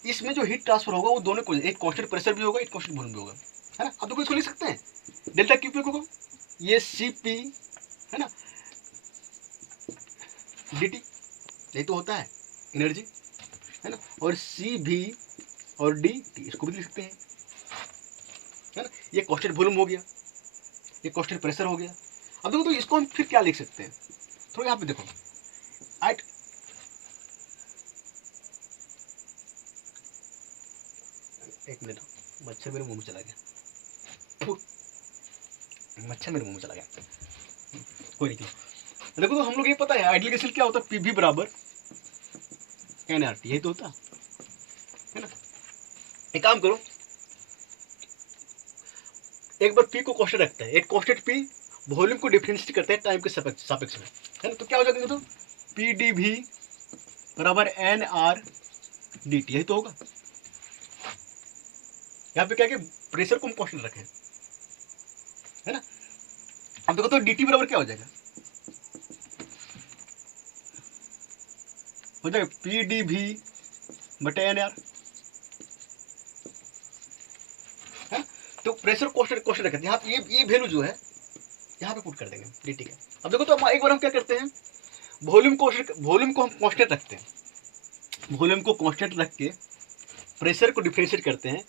इसमें जो हीट ट्रांसफर होगा वो दोनों को, एक कांस्टेंट प्रेशर भी होगा, एक कांस्टेंट वॉल्यूम भी होगा, है ना। अब देखो इसको लिख सकते हैं डेल्टा क्यू पी को, ये सी पी, है ना, डी टी, यही तो होता है एनर्जी, है ना, और सी भी और डी टी, इसको भी लिख सकते हैं, है ना। ये कांस्टेंट वॉल्यूम हो गया, ये कांस्टेंट प्रेशर हो गया। अब देखो तो इसको हम फिर क्या लिख सकते हैं, थोड़ा यहाँ पे देखो, एट एक मिनट, मच्छर मेरे मुंह में चला गया, मच्छर मेरे मुंह में चला गया, कोई नहीं। देखो तो हम लोग ये पता है आइडियल गैस क्या होता है, पीवी बराबर एनआरटी, यही तो होता है ना। एक काम करो, एक बार पी को कांस्टेंट रखते हैं, एक कांस्टेंट पी वॉल्यूम को डिफरेंशिएट करते हैं टाइम के सापेक्ष में, है ना। तो क्या हो जाएगा, तो पी डी भी बराबर एन आर डी टी, यही तो होगा। यहाँ पे क्या है कि प्रेशर को हम कांस्टेंट रखें, है ना। अब देखो तो डी टी बराबर क्या हो जाएगा, हो जाएगा पी डी भी बटे एन आर, है। तो प्रेशर कांस्टेंट रखें, यहाँ ये वैल्यू जो है यहाँ पे पुट कर देंगे डी टी का। अब देखो तो एक बार हम क्या करते हैं, वॉल्यूम को हम कांस्टेंट रखते हैं, वॉल्यूम को कांस्टेंट रख के प्रेशर को डिफरेंशिएट करते हैं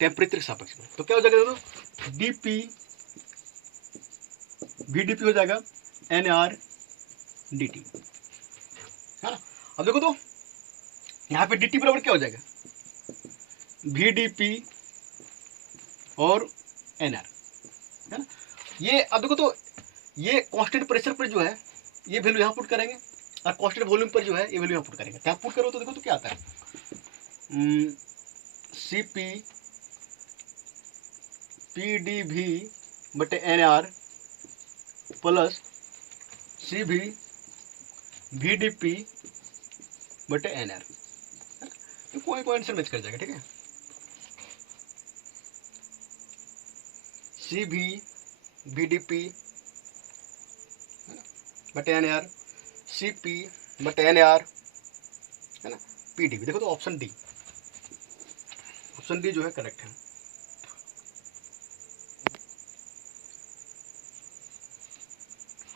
टेम्परेचर के सापेक्ष में। तो क्या हो जाएगा, देखो D P V D P हो जाएगा एन आर डी टी, है ना। अब देखो तो यहाँ पे डी टी बराबर क्या हो जाएगा, वी डी पी और एन आर, है ना। ये अब देखो तो ये कांस्टेंट प्रेशर पर जो है ये वैल्यू यहाँ पुट करेंगे और कांस्टेंट वॉल्यूम पर जो है ये वैल्यू यहाँ पुट करेंगे। क्या पुट करो तो देखो तो क्या आता है, सी पी पी डी भी बटे एन आर प्लस सी भी वी डी पी बटे एन आर, कोई आंसर मैच कर जाएगा, ठीक है। सी भी वी डी पी बटे एन आर, सी पी बटे एन आर, है ना, पी डी भी। देखो तो ऑप्शन डी जो है करेक्ट है।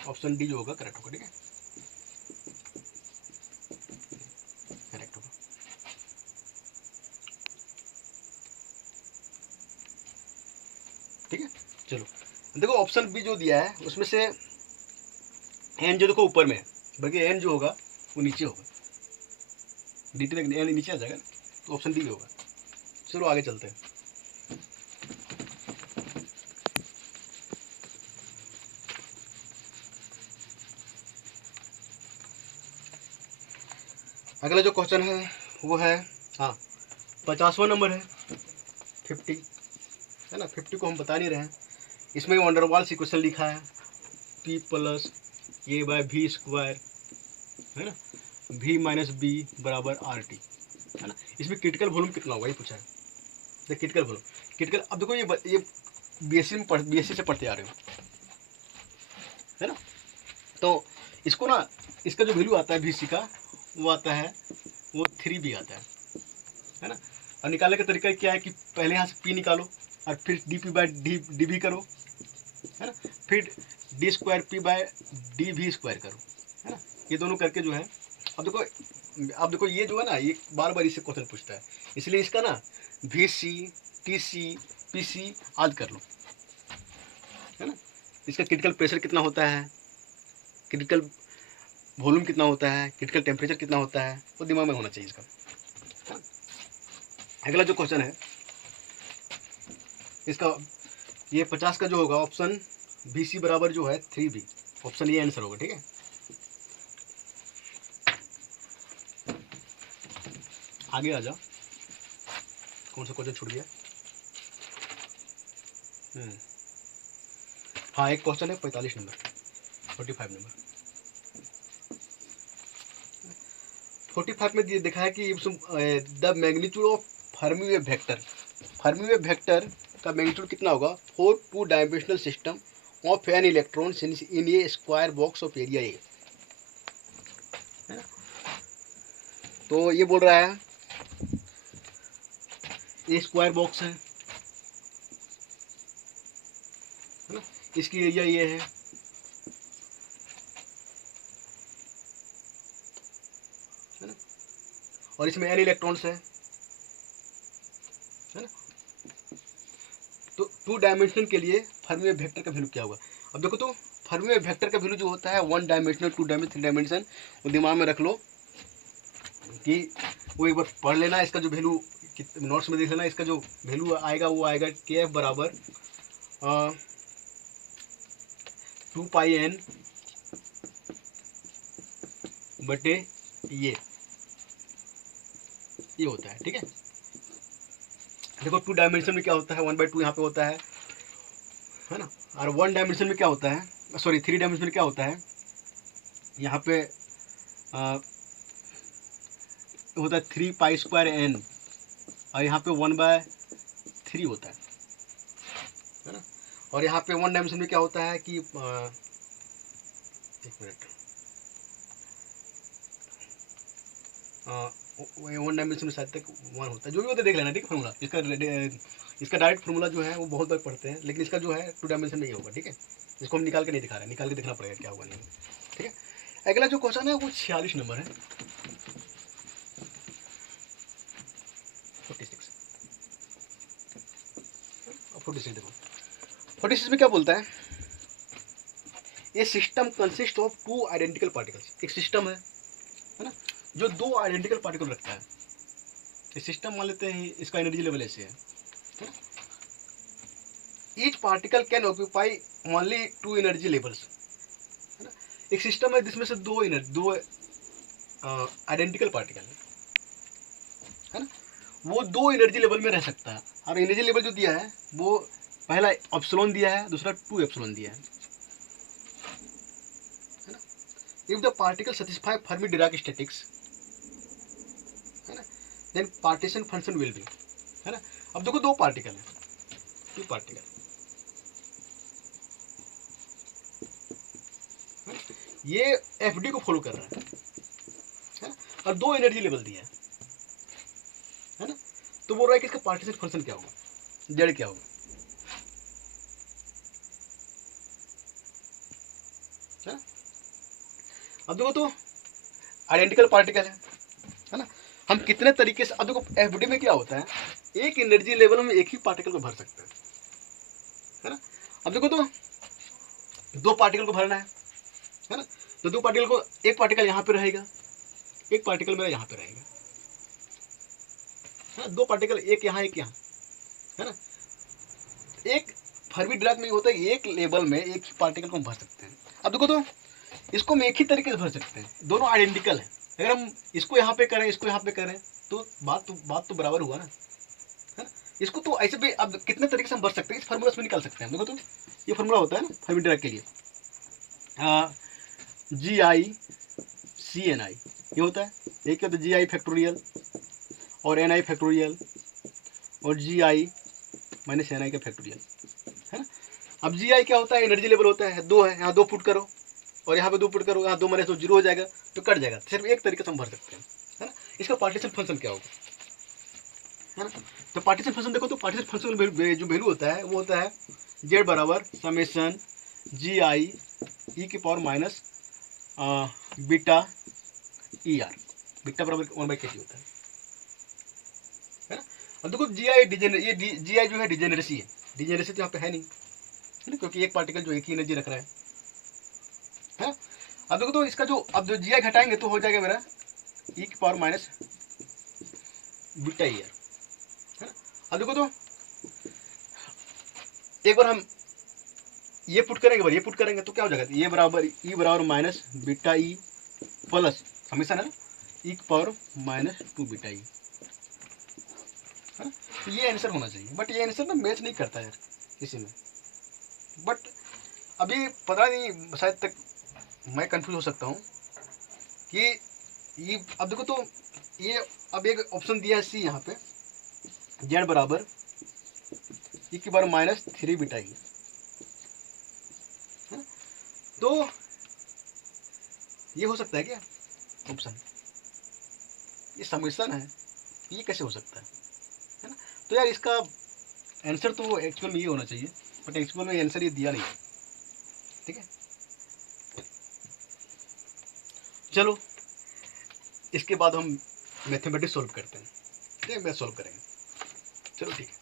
ऑप्शन डी जो होगा करेक्ट होगा, ठीक है, करेक्ट होगा। ठीक है, चलो देखो ऑप्शन बी जो दिया है उसमें से एन जो देखो ऊपर में है, बल्कि एन जो होगा वो नीचे होगा, डी टी एन नीचे आ जाएगा, तो ऑप्शन डी होगा। चलो आगे चलते हैं। अगला जो क्वेश्चन है वो है, हाँ 50वां नंबर है, 50, है ना। 50 को हम बता नहीं रहे हैं, इसमें वंडरवाल्स इक्वेशन लिखा है P plus a by v square, है ना, V माइनस बी बराबर आर टी, है ना। इसमें क्रिटिकल वॉल्यूम कितना होगा ये पूछा है, क्रिटिकल वॉल्यूम, क्रिटिकल। अब देखो ये बीएससी से पढ़ते आ रहे हो, है ना। तो इसको ना, इसका जो वैल्यू आता है VC का वो आता है, वो 3 भी आता है ना। और निकालने का तरीका क्या है कि पहले यहाँ से P निकालो और फिर डी पी बाई डी भी करो, है ना, फिर d square p by d भी स्क्वायर करो, है ना। ये दोनों करके जो है, अब देखो ये जो है ना, ये बार बार इससे क्वेश्चन पूछता है, इसलिए इसका ना VC TC PC आदि कर लो, है ना। इसका क्रिटिकल प्रेशर कितना होता है, क्रिटिकल वॉल्यूम कितना होता है, क्रिटिकल टेम्परेचर कितना होता है, वो दिमाग में होना चाहिए इसका। अगला जो क्वेश्चन है इसका ये 50 का जो होगा ऑप्शन बी सी बराबर जो है 3B, ऑप्शन ये आंसर होगा। ठीक है, आगे आ जा, कौन सा क्वेश्चन छूट गया? हाँ, एक क्वेश्चन है 45 नंबर, 45 नंबर। 45 में ये देखा है कि the magnitude of Fermi wave vector, Fermi wave vector का मैग्नीट्यूड कितना होगा for 2 dimensional system of an electron in A square box of area A. तो ये बोल रहा है ये स्क्वायर बॉक्स है ना, इसकी एरिया ये है ना, और इसमें एन इलेक्ट्रॉन्स है ना। तो 2 डायमेंशन के लिए फर्मी वेव वेक्टर का वैल्यू क्या होगा? अब देखो तो फर्मी वेव वेक्टर का वैल्यू जो होता है 1 डायमेंशनल, 2 डायमेंशन, 3 डायमेंशन, वो दिमाग में रख लो कि वो एक बार पढ़ लेना। इसका जो वैल्यू नोट्स में देख लेना, इसका जो वैल्यू आएगा वो आएगा KF बराबर 2πn बटे ये होता है। ठीक है, देखो 2 डायमेंशन में क्या होता है 1/2 यहाँ पे होता है ना, और 1 डायमेंशन में क्या होता है, सॉरी 3 डायमेंशन में क्या होता है, यहाँ पे होता है 3π²n, और यहाँ पे 1/3 होता है ना। और यहाँ पे 1 डायमेंशन में क्या होता है कि एक मिनट, 1 डायमेंशन में शायद तक 1 होता है, जो भी होता है देख लेना। ठीक है, फॉर्मूला इसका डायरेक्ट फॉर्मूला जो है वो बहुत बार पढ़ते हैं, लेकिन इसका जो है 2 डायमेंशन में ही होगा। ठीक है, इसको हम निकाल के नहीं दिखा रहे हैं, निकाल के देखना पड़ेगा क्या होगा नहीं। ठीक है, अगला जो क्वेश्चन है वो 46 नंबर है, 46 देखो 46 में क्या बोलता है, ये system consist of 2 identical particles. एक सिस्टम है ना जो 2 आइडेंटिकल पार्टिकल रखता है। ये सिस्टम मान लेते हैं, इसका एनर्जी लेवल ऐसे है। Each particle can occupy only 2 energy levels, है ना। एक सिस्टम है जिसमें से 2 आइडेंटिकल पार्टिकल है ना, वो 2 एनर्जी लेवल में रह सकता है। और एनर्जी लेवल जो दिया है वो पहला एप्सिलॉन दिया है, दूसरा 2 एप्सिलॉन दिया है ना। If the particle satisfy Fermi Dirac statics, है ना, then partition function will be, है ना। अब देखो 2 पार्टिकल है, 2 पार्टिकल, ये FD को फॉलो कर रहा है ना, और 2 एनर्जी लेवल दिया है ना। तो बोल रहा है कि इसका पार्टीशन फंक्शन क्या होगा, जेड क्या होगा, है ना। अब देखो तो आइडेंटिकल पार्टिकल है ना, हम कितने तरीके से, अब देखो FD में क्या होता है, एक एनर्जी लेवल में एक ही पार्टिकल को भर सकते हैं, है ना। अब देखो तो 2 पार्टिकल को भरना है ना, तो 2 पार्टिकल को, एक पार्टिकल यहाँ पे रहेगा, एक पार्टिकल मेरा यहाँ पे रहेगा, है ना। 2 पार्टिकल, एक यहाँ एक यहाँ, है ना। एक फर्मी डिराक में होता है, एक लेवल में एक ही पार्टिकल को हम भर सकते हैं। अब देखो तो इसको हम एक ही तरीके से भर सकते हैं, दोनों आइडेंटिकल है। अगर हम इसको यहाँ पे करें, इसको यहाँ पे करें, तो बात तो बराबर हुआ ना, है ना। इसको तो ऐसे भी अब कितने तरीके से हम भर सकते हैं, इस फार्मूला से निकाल सकते हैं। देखो तो ये फार्मूला होता है ना फर्मी डिराक के लिए, GI/CNI ये होता है। एक क्या होता है GI फैक्टोरियल और NI फैक्टोरियल और GI माइनस NI का फैक्टोरियल, है ना। अब GI क्या होता है, एनर्जी लेवल होता है, 2 है, यहाँ 2 पुट करो और यहाँ पे 2 पुट करो, यहाँ 2 माइनस 2 0 हो जाएगा, तो कट जाएगा। सिर्फ एक तरीके से हम भर सकते हैं, है ना। इसका पार्टीशन फंक्शन क्या होगा, है ना। तो पार्टीशन फंक्शन देखो तो पार्टीशन फंक्शन जो वैल्यू होता है वो होता है Z बराबर समेशन GI e की power minus beta ER, beta बराबर 1/kT होता है ना। अब देखो GI GI जो है डिजेनरेसी है, डिजेनरेसी तो यहाँ पे है नहीं, है ना, क्योंकि एक पार्टिकल जो एक ही एनर्जी रख रहा है। अब देखो तो इसका जो, अब जो GI घटाएंगे तो हो जाएगा मेरा e की पावर माइनस बीटा ER, है ना। अब देखो तो एक बार हम ये पुट करेंगे, ये पुट करेंगे तो क्या हो जाएगा, ये बराबर ई बराबर माइनस बीटा ई प्लस हमेशा ना ई पावर माइनस 2 बीटा ई, है ना। तो ये आंसर होना चाहिए, बट ये आंसर ना मैच नहीं करता यार इसी में। बट अभी पता नहीं, शायद तक मैं कंफ्यूज हो सकता हूँ कि ये अब देखो तो ये अब एक ऑप्शन दिया है सी यहाँ पे, जेड बराबर ई की बार माइनस 3 बीटा ई, तो ये हो सकता है क्या ऑप्शन, ये समेशन है, ये कैसे हो सकता है ना। तो यार इसका आंसर तो एक्चुअल में ये होना चाहिए, बट एक्चुअल में आंसर ये दिया नहीं है, ठीक है। चलो इसके बाद हम मैथमेटिक्स सॉल्व करते हैं, ठीक है, मैथ सॉल्व करेंगे, चलो ठीक है।